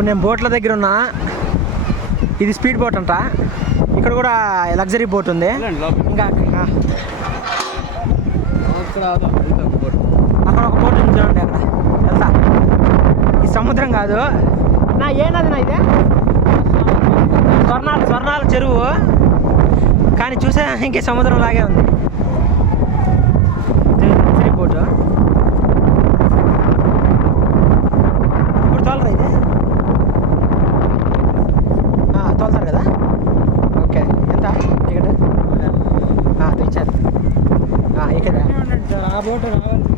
ఇప్పుడు నేను బోట్ల దగ్గర ఉన్నా. ఇది స్పీడ్ బోట్ అంట. ఇక్కడ కూడా లగ్జరీ బోట్ ఉంది. ఇంకా అక్కడ ఒక బోట్ ఉంది చూడండి, అక్కడ వెళ్తా. ఈ సముద్రం కాదు నా, ఏనది నా ఇదే స్వర్ణాల చెరువు, కానీ చూసా ఇంకే సముద్రం లాగే ఉంది. Luxury boat. ఇప్పుడు తోలరా ఇది? తోలుతారు కదా. ఓకే, ఎంత టికెట్? తెచ్చారు ఇక్కడ. ఆ బోట్ రావాలి.